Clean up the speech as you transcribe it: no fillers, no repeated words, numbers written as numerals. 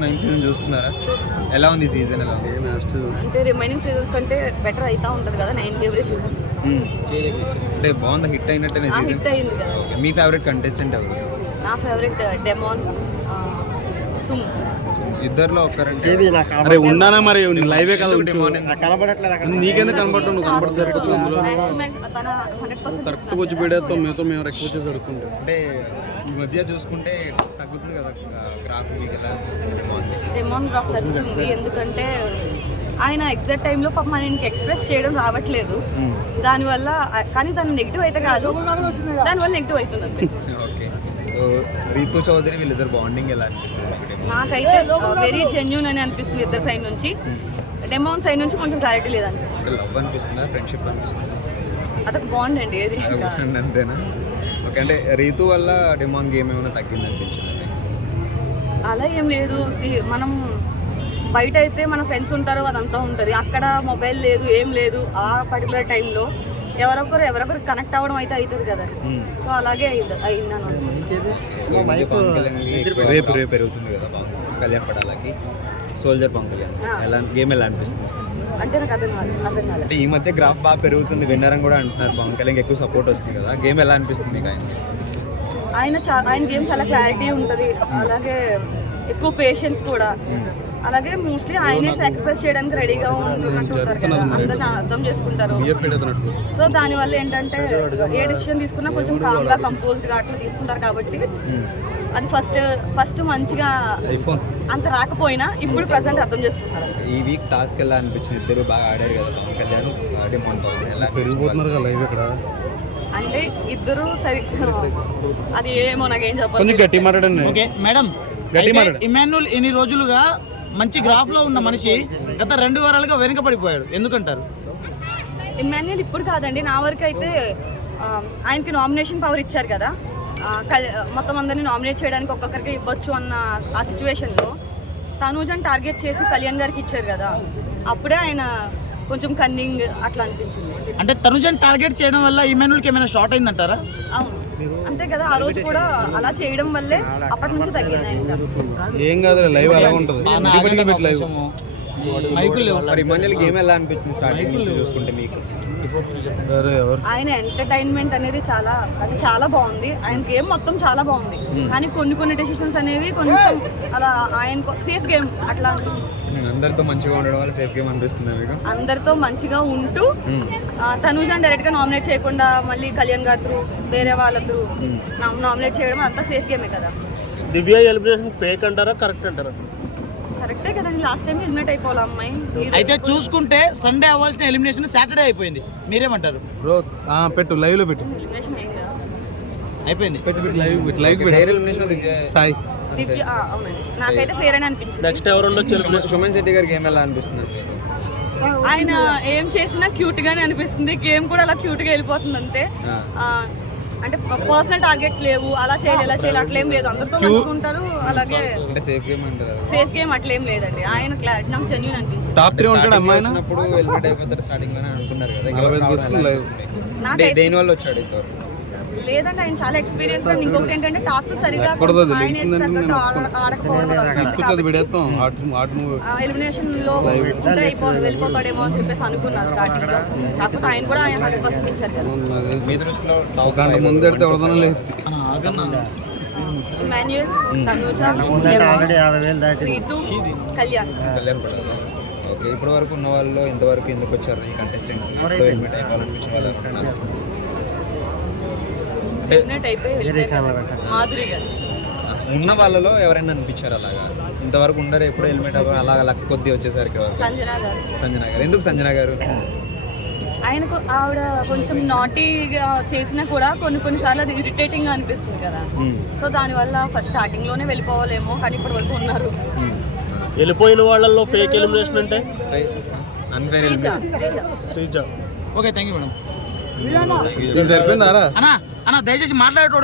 9 season చూస్తున్నారా? ఎలా ఉంది సీజన్? ఎలా ఉంది? అంటే రిమైనింగ్ సీజన్స్ కంటే బెటర్ అవుతా ఉంటుంది కదా 9 ఎవ్రీ సీజన్. అంటే బాగుంది, హిట్ అయినట్టే సీజన్. హిట్ అయింది కదా. ఓకే, మీ ఫేవరెట్ కంటెస్టెంట్ ఎవరు? నా ఫేవరెట్ డెమాన్, సుమ్. ఇద్దరులో ఒకసారి అరే ఉన్నానా మరి లైవే కదా నీకెందుకు కనబడతావు? నువ్వు కనబడతావు తన 100% కరెక్ట్గా వచ్చి పెడతాం మీతో మేము ఎక్కువ చేసి అడుగుతుంటాం. అంటే ఈ మధ్య చూసుకుంటే తగ్గుతుంది కదా గ్రాఫ్, మీకు ఎలా అనిపిస్తుంది? డెమాన్ గ్రాఫ్ తగ్గుతుంది. ఎందుకంటే ఆయన ఎగ్జాక్ట్ టైంలో పాపం ఆయనకి ఎక్స్ప్రెస్ చేయడం రావట్లేదు. దానివల్ల, కానీ దాని నెగిటివ్ అయితే కాదు, దానివల్ల నెగిటివ్ అవుతుంది అంతే. ఓకే, సో రీతు చౌదరి వీళ్ళిద్దరు బాండింగ్ ఎలా అనిపిస్తుంది? నాకైతే వెరీ జెన్యూన్ అని అనిపిస్తుంది ఇద్దరు సైడ్ నుంచి. డెమాన్ సైడ్ నుంచి కొంచెం క్లారిటీ లేదనిపిస్తుంది. అంటే లవ్ అనిపిస్తుందా, ఫ్రెండ్షిప్ అనిపిస్తుందా? అదొక బాండ్ అండి. ఏది అంతేనా? ఓకే, అంటే రీతు వల్ల డెమాన్ గేమ్ ఏమైనా తగ్గింది అనిపించింది? అలా ఏం లేదు. మనం బయట అయితే మన ఫ్రెండ్స్ ఉంటారు, అదంతా ఉంటుంది. అక్కడ మొబైల్ లేదు, ఏం లేదు. ఆ పర్టికులర్ టైంలో ఎవరొకరు కనెక్ట్ అవ్వడం అయితే అవుతుంది కదా. సో అలాగే అయిందను. రేపు పెరుగుతుంది కదా పవన్ కళ్యాణ్ పడాలకి, సోల్జర్ పవన్ కళ్యాణ్ ఎలా గేమ్ ఎలా అనిపిస్తుంది? అంటే నాకు అర్థం కాలేదు. అంటే ఈ మధ్య గ్రాఫ్ బాగా పెరుగుతుంది, విన్నర్ అని కూడా అంటున్నారు. పవన్ కళ్యాణ్ ఎక్కువ సపోర్ట్ వస్తుంది కదా, గేమ్ ఎలా అనిపిస్తుంది మీకు? ఆయన గేమ్ చాలా క్లారిటీ ఉంటుంది, అలాగే ఎక్కువ పేషెన్స్ కూడా. అలాగే మోస్ట్లీ ఆయనే సాక్రిఫైస్ చేయడానికి రెడీగా ఉంటున్నట్టుంటారు కదా, అందరిని అర్థం చేసుకుంటారు. సో దానివల్ల ఏంటంటే ఏ డెసిషన్ తీసుకున్నా కొంచెం కామ్గా కంపోజ్డ్గా అట్లా తీసుకుంటారు. కాబట్టి అది ఫస్ట్ మంచిగా అంత రాకపోయినా ఇప్పుడు ప్రజెంట్ అర్థం చేసుకుంటారు. ఈ వీక్ టాస్క్ ఎలా అనిపించింది? ఇద్దరు బాగా ఆడారు కదా, పవన్ కళ్యాణ్ డెమాన్ ఎలా పెరిగిపోతున్నారు కదా లైవ్ ఇక్కడ. అంటే ఇద్దరు అది ఏమో నాకేం చెప్పాలి. గట్టి మాట్లాడండి. ఓకే మేడం, ఇమాన్యుల్ ఇన్ని రోజులుగా మంచి గ్రాఫ్ లో ఉన్న మనిషి గత 2 వారాలుగా వెనుకబడిపోయాడు, ఎందుకంటారు? ఇమాన్యుల్ ఇప్పుడు కాదండి, నా వరకు అయితే ఆయనకి నామినేషన్ పవర్ ఇచ్చారు కదా, మొత్తం అందరినీ నామినేట్ చేయడానికి ఒక్కొక్కరికి ఇవ్వచ్చు అన్న ఆ సిచ్యువేషన్లో తనూజని టార్గెట్ చేసి కళ్యాణ్ గారికి ఇచ్చారు కదా, అప్పుడే ఆయన కొంచెం కన్నింగ్ అట్లా అనిపించింది. అంటే తనుజని టార్గెట్ చేయడం వల్ల ఇమాన్యుల్కి ఏమైనా షార్ట్ అయిందంటారా? అవును, అంతే కదా. ఆ రోజు కూడా అలా చేయడం వల్లే అప్పటి నుంచి తగ్గింది ఆయన. ఏం కాదు, లైవ్ అలా ఉంటుంది. ఇమాన్యుల్ గేమ్ ఎలా అనిపించింది స్టార్టింగ్ నుంచి చూసుకుంటే మీకు? ఆయన ఎంటర్టైన్మెంట్ అనేది చాలా బాగుంది. ఆయన గేమ్ మొత్తం చాలా బాగుంది, కానీ కొన్ని డెసిషన్స్ అనేవి కొంచెం అలా ఆయన సేఫ్ గేమ్ అట్లా అనిపించింది. అందరితో మంచిగా ఉండడం వల్ల సేఫ్ గేమ్ అనిపిస్తుంది మీకు? అందరితో మంచిగా ఉంటూ తనూజని డైరెక్ట్ గా నామినేట్ చేయకుండా మళ్ళీ కళ్యాణ్ గారు త్రూ వేరే వాళ్ళ త్రూ నామినేట్ చేయడం అంతా సేఫ్ గేమే కదా. దివ్య ఎలిమినేషన్ ఫేక్ అంటారా, కరెక్ట్ అంటారా? కరెక్టే కదండి, లాస్ట్ టైం ఎలిమినేట్ అయిపోవాలి అమ్మాయి. అయితే చూసుకుంటే సండే అవ్వాల్సిన ఎలిమినేషన్ సాటర్డే అయిపోయింది, మీరేమంటారు? బ్రో పెట్టు, లైవ్ లో పెట్టు. ఎలిమినేషన్ అయిపోయింది, సాయి దివ్య అవునండి, నాకైతే ఫేర్ అని అనిపించింది. నెక్స్ట్ ఎవరు ఉండొచ్చు? సుమన్ శెట్టి గారి గేమ్ ఎలా అనిపిస్తుంది? ఆయన ఏం చేసినా క్యూట్ గానే అనిపిస్తుంది, గేమ్ కూడా అలా క్యూట్ గా వెళ్ళిపోతుంది అంతే. అంటే పర్సనల్ టార్గెట్స్ లేవు, అలా చేయాలి ఇలా చేయాలి అట్లేం లేదు, అందరితో మంచుకుంటారు. అలాగే సేఫ్ గేమ్ అట్లేం లేదండి. ఆయన క్లారిటీ నాకు జెన్యూన్ అనిపించింది. టాప్ 3 ఉంటాడు అమ్మాయి హెల్మెట్ అయిపోతారు స్టార్టింగ్ లోనే అనుకున్నారు కదా, దేని వల్ల వచ్చాడు ఇంతవరకు? లేదంటే ఆయన చాలా ఎక్స్పీరియన్స్. ఇంకొకటి ఏంటంటే టాస్క్ సరిగా ఎలిమినేషన్ లో వెళ్ళిపోతాడేమో అని చెప్పేసి అనుకున్నారు స్టార్టింగ్ లో. కాకపోతే ఆయన కూడా 100% ఇచ్చారు కదా. ఇమాన్యుల్, తనూజ, రీతు, కళ్యాణ్. ఓకే, ఇప్పటి వరకు ఉన్న వాళ్ళు ఇంతవరకు ఎందుకు వచ్చారు ఈ కంటెస్టెంట్స్? హెల్మెట్ అయిపోవాలనిపించిన వాళ్ళు మాధురి గారు ఉన్న వాళ్ళలో ఎవరైనా అనిపించారు అలాగా? ఇంతవరకు ఉండరు, ఎప్పుడు హెల్మెట్ అలాగా లక్ కొద్ది వచ్చేసరికి సంజన గారు. ఎందుకు సంజన గారు? ఆయనకు ఆవిడ కొంచెం నాటీగా చేసినా కూడా కొన్నిసార్లు అది ఇరిటేటింగ్ గా అనిపిస్తుంది కదా. సో దానివల్ల ఫస్ట్ స్టార్టింగ్ లోనే వెళ్ళిపోవాలేమో, కానీ ఇప్పటి వరకు ఉన్నారు. వెళ్ళిపోయిన వాళ్ళల్లో ఫేక్ ఎలిమినేషన్ అంటే unfair okay, thank you madam. సరిపోయిందారా అన్న దయచేసి మాట్లాడేటోడు